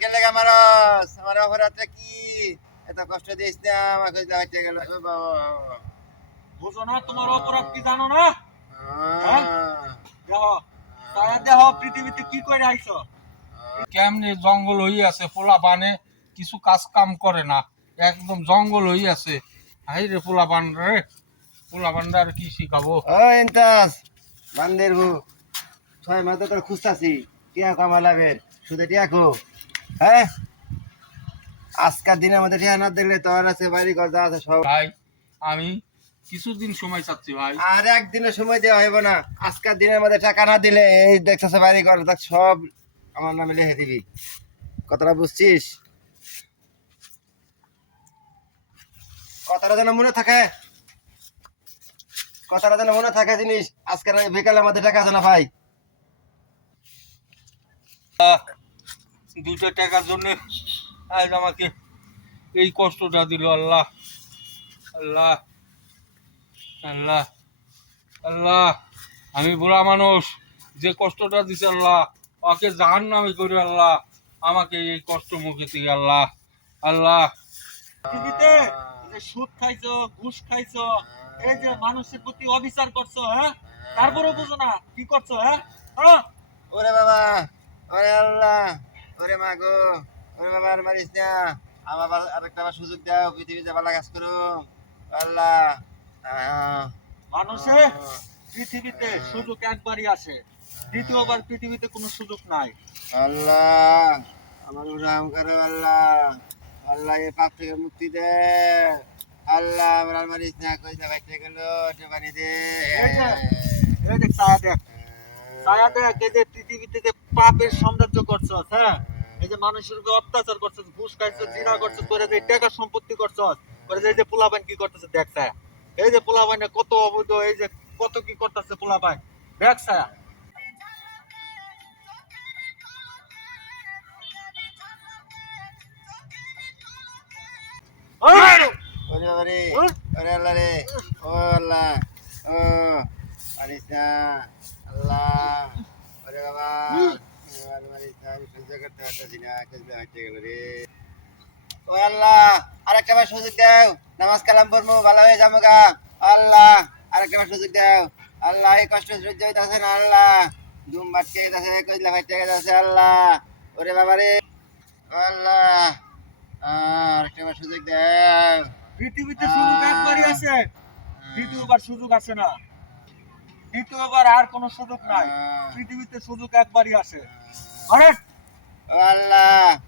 কেলে মারস আমার অপরাধটা কি? এত কষ্ট দিস না আমাকে গেল। বুঝো না তোমার অপরাধ কি জানো না? তারা দেহ পৃথিবীতে কি করে আইছো? কেমনে জঙ্গল হয়ে আছে পোলা বানে কিছু কাজ কাম করে না। একদম জঙ্গল হয়ে আছে। হাই রে পোলা বান রে পোলা বানরা আর কি শিখাবো? ও ইন্তাস বান্দের হু ছয় মাস তোর খুঁজতাছি। টিয়া কামালাবের শুধু টিয়া হ্যাঁ? আজকাল দিনের মধ্যে টিয়া না দেখলে তোর আছে বাড়ি ঘর যা আছে সব। ভাই আমি কিছুদিন সময় চাচ্ছি ভাই। আর একদিনের সময় দেওয়া হইব না। আজকাল দিনের মধ্যে টাকা না দিলে এই দেখতেছে বাড়ি ঘর দেখ সব আমার নামে লিখে দিবি। কথাটা বুঝছিস? কথাটা যেন মনে থাকে। কথাটা যেন মনে থাকে জিনিস। আজকে বিকালের মধ্যে টাকা আছে না ভাই? দুটো টাকার জন্য আজ আমাকে এই কষ্টটা দিল। আল্লাহ আল্লাহ আল্লাহ আল্লাহ। আমি বুড়া মানুষ যে কষ্টটা দিছে আল্লাহ ওকে জাহান নামে করে আল্লাহ আমাকে এই কষ্ট মুখে থেকে আল্লাহ আল্লাহ। যে সুদ খাইছো ঘুষ খাইছো এই যে মানুষের প্রতি অবিচার করছ হ্যাঁ? তারপরে বুঝো না কি করছ হ্যাঁ? হ্যাঁ? ওরে বাবা ওরে মা গো ওরে বাবা আর মারিস না। আমার আবার আরেকটা আবার সুযোগ দাও পৃথিবীতে ভালো কাজ করো। আল্লাহ। মানুষে পৃথিবীতে সুযোগ একবারই আসে। দ্বিতীয়বার পৃথিবীতে কোনো সুযোগ নাই। আল্লাহ। আমার উরাম করো আল্লাহ। আল্লাহ এই পাপ থেকে মুক্তি দে। আল্লাহ আমার আর মারিস না কই না বাইতে গেল পানি দে। দেখ ছায়া দেখ। ছায়া দেখ এই যে পৃথিবীতে যে পাপের সাম্রাজ্য করছ হ্যাঁ? এই যে মানুষের উপর অত্যাচার করছ ঘুষ খাইছো জিনা করছ করে যে টাকা সম্পত্তি করছ করে যে যে কি করতেছে দেখ এই যে পোলাপানে কত অবৈধ এই যে কত কি করতেছে পোলাপান দেখ ছায়া। ওই! ওরে বাবা রে! হ্যাঁ? ওরে আল্লাহ রে ও আল্লাহ ও মারিস না আল্লাহ ওরে বাবা এবার মারিস না আমি সহ্য করতে পারতেছি না কেসবে হাঁটতে গেল রে ও আল্লাহ আরেকটা বার সুযোগ দাও নামাজ কালাম পড়ব ভালো হয়ে যাব গা আল্লাহ আরেকটা বার সুযোগ দাও আল্লাহ এই কষ্ট সহ্য হইতেছে না আল্লাহ দুম বাটকে গেছে কইলা ফাইটে গেছে আল্লাহ ওরে বাবা রে আল্লাহ আরেকটা বার সুযোগ দাও পৃথিবীতে সুযোগ একবারই আছে দ্বিতীয়বার সুযোগ আসে না। দ্বিতীয়বার আর কোনো সুযোগ নাই। পৃথিবীতে সুযোগ একবারই আসে আরে અલ્લાહ